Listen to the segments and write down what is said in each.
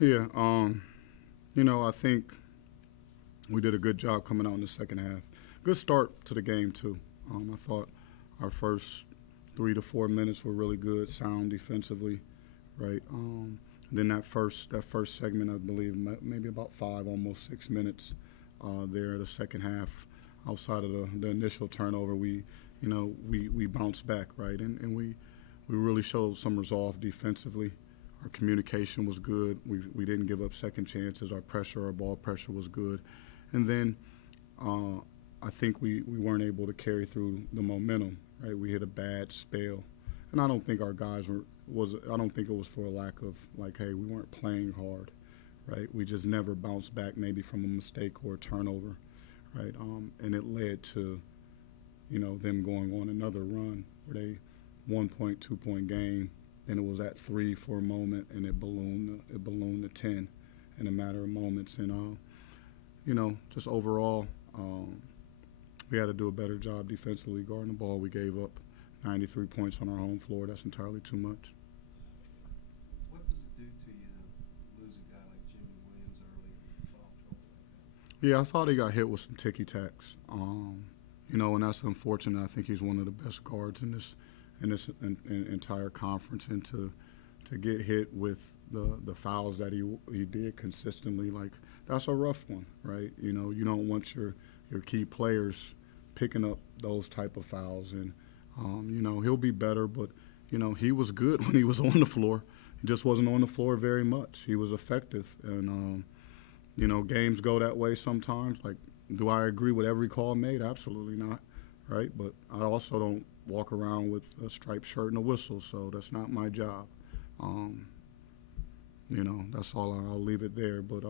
Yeah, I think we did a good job coming out in the second half. Good start to the game too. I thought our first 3 to 4 minutes were really good, sound defensively, right? Then that first segment, I believe, maybe about 5, almost 6 minutes there, the second half. Outside of the initial turnover, we bounced back, right, and we really showed some resolve defensively. Our communication was good. We didn't give up second chances. Our ball pressure was good, and then I think we weren't able to carry through the momentum. Right, we hit a bad spell, and I don't think our guys were was. I don't think it was for a lack of like, hey, we weren't playing hard. Right, we just never bounced back, maybe from a mistake or a turnover. Right, and it led to them going on another run where they 1 point, 2 point game. Then it was at 3 for a moment, and it ballooned to 10 in a matter of moments. And just overall, we had to do a better job defensively guarding the ball. We gave up 93 points on our home floor. That's entirely too much. What does it do to you to lose a guy like Jimmy Williams early in foul trouble like that? Yeah, I thought he got hit with some ticky tacks. And that's unfortunate. I think he's one of the best guards in this entire conference, and to get hit with the fouls that he did consistently, like that's a rough one, right? You don't want your key players picking up those type of fouls, and he'll be better, but he was good when he was on the floor. He just wasn't on the floor very much. He was effective, and games go that way sometimes. Like, do I agree with every call made? Absolutely not, right? But I also don't walk around with a striped shirt and a whistle, so that's not my job. Um, that's all. I'll leave it there. But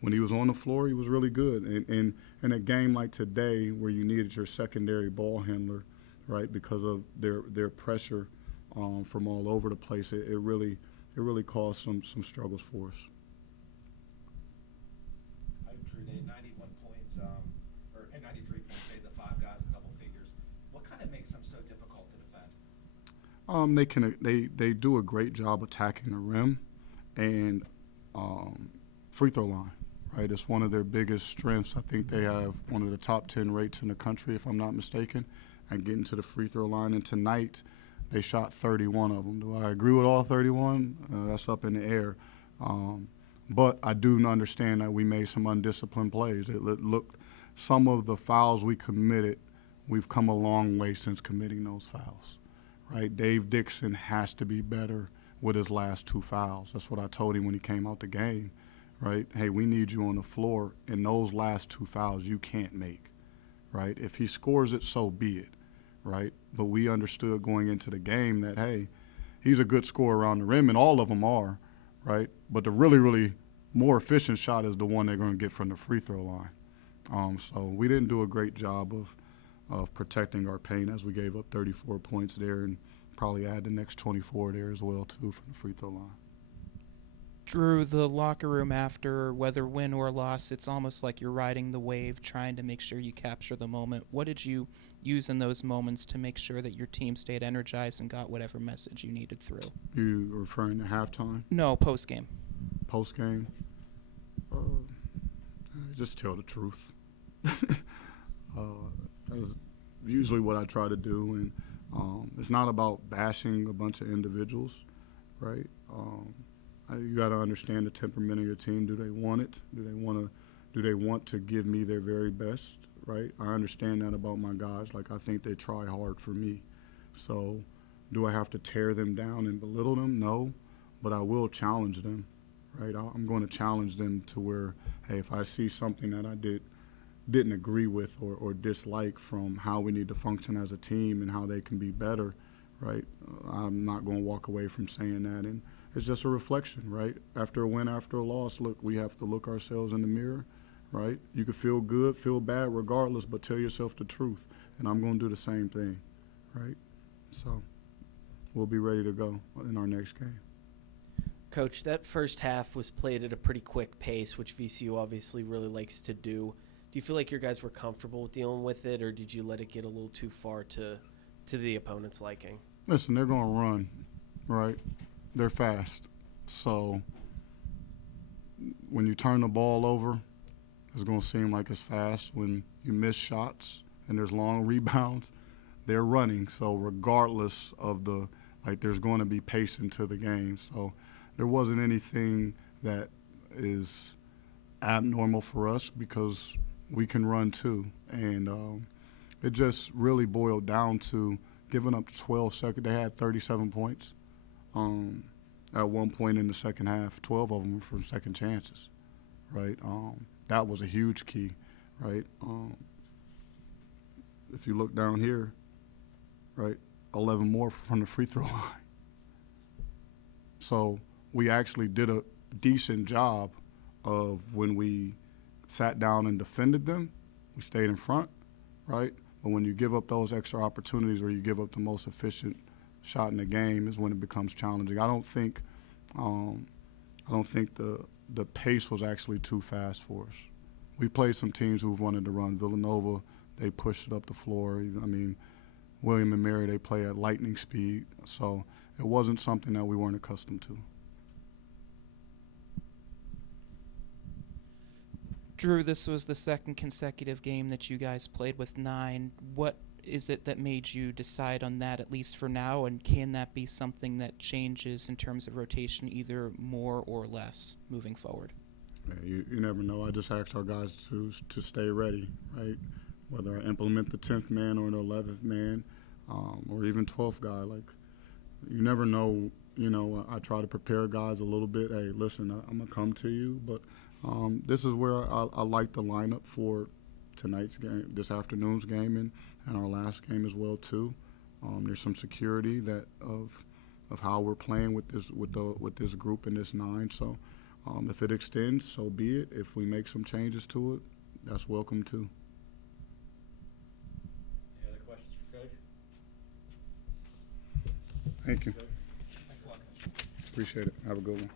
when he was on the floor, he was really good. And in a game like today, where you needed your secondary ball handler, right, because of their pressure from all over the place, it really caused some struggles for us. Drew, they had 91 points, or 93 points. They had the five guys in double figures. What kind of makes them so difficult to defend? They do a great job attacking the rim and free throw line. Right, it's one of their biggest strengths. I think they have one of the top 10 rates in the country, if I'm not mistaken, at getting to the free throw line. And tonight, they shot 31 of them. Do I agree with all 31? That's up in the air. But I do understand that we made some undisciplined plays. Some of the fouls we committed, we've come a long way since committing those fouls. Right, Dave Dixon has to be better with his last two fouls. That's what I told him when he came out the game. Right, hey, we need you on the floor, and those last two fouls you can't make. Right, if he scores it, so be it. Right, but we understood going into the game that, hey, he's a good scorer around the rim, and all of them are. Right, but the really, really more efficient shot is the one they're going to get from the free throw line. So we didn't do a great job of protecting our paint, as we gave up 34 points there, and probably add the next 24 there as well too from the free throw line. Drew, the locker room after, whether win or loss, it's almost like you're riding the wave, trying to make sure you capture the moment. What did you use in those moments to make sure that your team stayed energized and got whatever message you needed through? You referring to halftime, No, post game. post game? Just tell the truth. That's usually what I try to do, and it's not about bashing a bunch of individuals, right? You got to understand the temperament of your team. Do they want it? Do they want to give me their very best? Right? I understand that about my guys. Like, I think they try hard for me. So, do I have to tear them down and belittle them? No, but I will challenge them. Right? I'm going to challenge them to where, hey, if I see something that I didn't agree with or dislike from how we need to function as a team and how they can be better, right? I'm not going to walk away from saying that. And it's just a reflection, right? After a win, after a loss, look, we have to look ourselves in the mirror, right? You can feel good, feel bad regardless, but tell yourself the truth. And I'm going to do the same thing, right? So we'll be ready to go in our next game. Coach, that first half was played at a pretty quick pace, which VCU obviously really likes to do. Do you feel like your guys were comfortable dealing with it, or did you let it get a little too far to the opponent's liking? Listen, they're going to run, right? They're fast. So when you turn the ball over, it's going to seem like it's fast. When you miss shots and there's long rebounds, they're running. So regardless of there's going to be pace into the game. So there wasn't anything that is abnormal for us because we can run too. And it just really boiled down to giving up 12 seconds. They had 37 points at one point in the second half. 12 of them were from second chances, right? That was a huge key, right? If you look down here, right, 11 more from the free throw line. So we actually did a decent job of when we sat down and defended them, we stayed in front, right? But when you give up those extra opportunities or you give up the most efficient shot in the game is when it becomes challenging. I don't think the pace was actually too fast for us. We played some teams who've wanted to run. Villanova, they pushed it up the floor. I mean, William and Mary, they play at lightning speed. So it wasn't something that we weren't accustomed to. Dru, this was the second consecutive game that you guys played with 9. What is it that made you decide on that, at least for now, and can that be something that changes in terms of rotation either more or less moving forward? Yeah, you never know. I just asked our guys to stay ready, right? Whether I implement the 10th man or the 11th man or even 12th guy. Like, you never know. You know, I try to prepare guys a little bit. Hey, listen, I'm going to come to you, but this is where I like the lineup for tonight's game, this afternoon's game, and our last game as well too. There's some security that of how we're playing with this group and this 9. So if it extends, so be it. If we make some changes to it, that's welcome too. Any other questions for Coach? Thank you. Thanks a lot, Coach. Appreciate it. Have a good one.